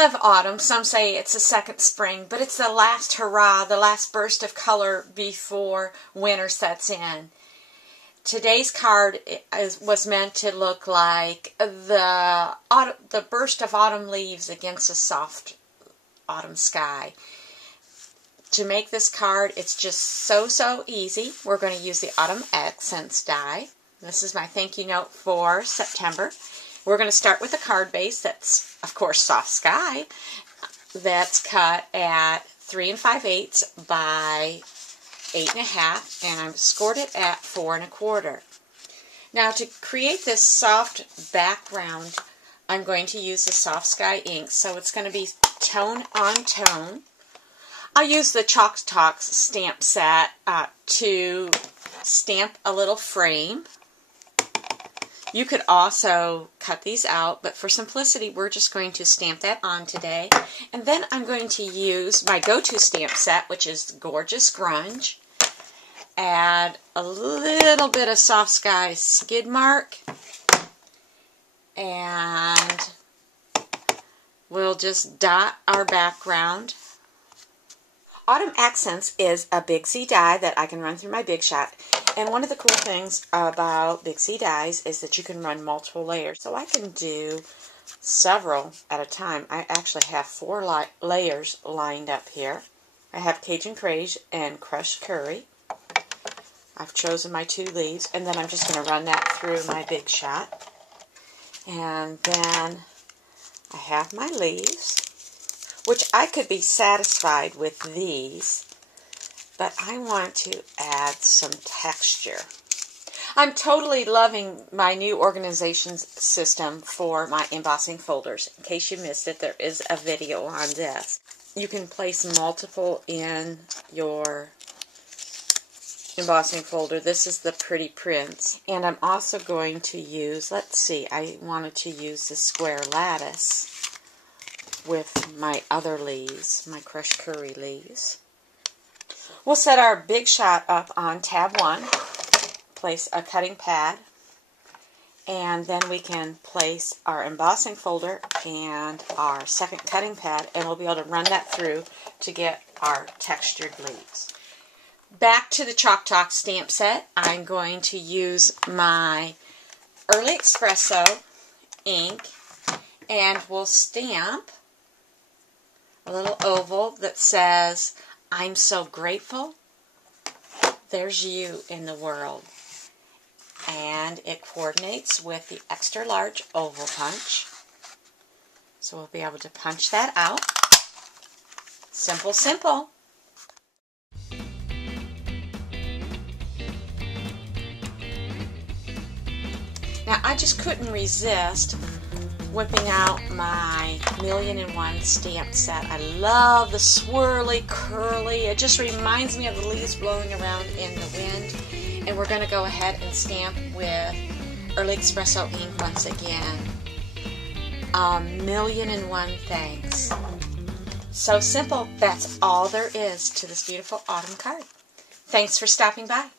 love autumn. Some say it's a second spring, but it's the last hurrah, the last burst of color before winter sets in. Today's card was meant to look like the burst of autumn leaves against a soft autumn sky. To make this card, it's just so easy. We're going to use the Autumn Accents die. This is my thank you note for September. We're going to start with a card base that's, of course, soft sky. That's cut at 3 5/8 by 8 1/2, and I've scored it at 4 1/4. Now, to create this soft background, I'm going to use the soft sky ink, so it's going to be tone on tone. I use the Cardstock stamp set to stamp a little frame. You could also cut these out, but for simplicity, we're just going to stamp that on today. And then I'm going to use my go-to stamp set, which is Gorgeous Grunge. Add a little bit of soft sky skid mark, and we'll just dot our background. Autumn Accents is a Bigz die that I can run through my Big Shot. And one of the cool things about Bigz dies is that you can run multiple layers. So I can do several at a time. I actually have 4 layers lined up here. I have Cajun Craze and crushed curry. I've chosen my 2 leaves, and then I'm just going to run that through my Big Shot. And then I have my leaves, which I could be satisfied with these, but I want to add some texture. I'm totally loving my new organization system for my embossing folders. In case you missed it, there is a video on this. You can place multiple in your embossing folder. This is the Pretty Prints. And I'm also going to use, let's see, I wanted to use the square lattice with my other leaves, my crushed curry leaves. We'll set our Big Shot up on tab 1, place a cutting pad, and then we can place our embossing folder and our second cutting pad, and we'll be able to run that through to get our textured leaves. Back to the Cardstock stamp set, I'm going to use my Early Espresso ink, and we'll stamp a little oval that says, I'm so grateful, there's you in the world. And it coordinates with the extra large oval punch. So we'll be able to punch that out. Simple, simple. Now I just couldn't resist whipping out my 1,000,001 stamp set. I love the swirly, curly. It just reminds me of the leaves blowing around in the wind. And we're going to go ahead and stamp with Early Espresso ink once again. 1,000,001 thanks. So simple. That's all there is to this beautiful autumn card. Thanks for stopping by.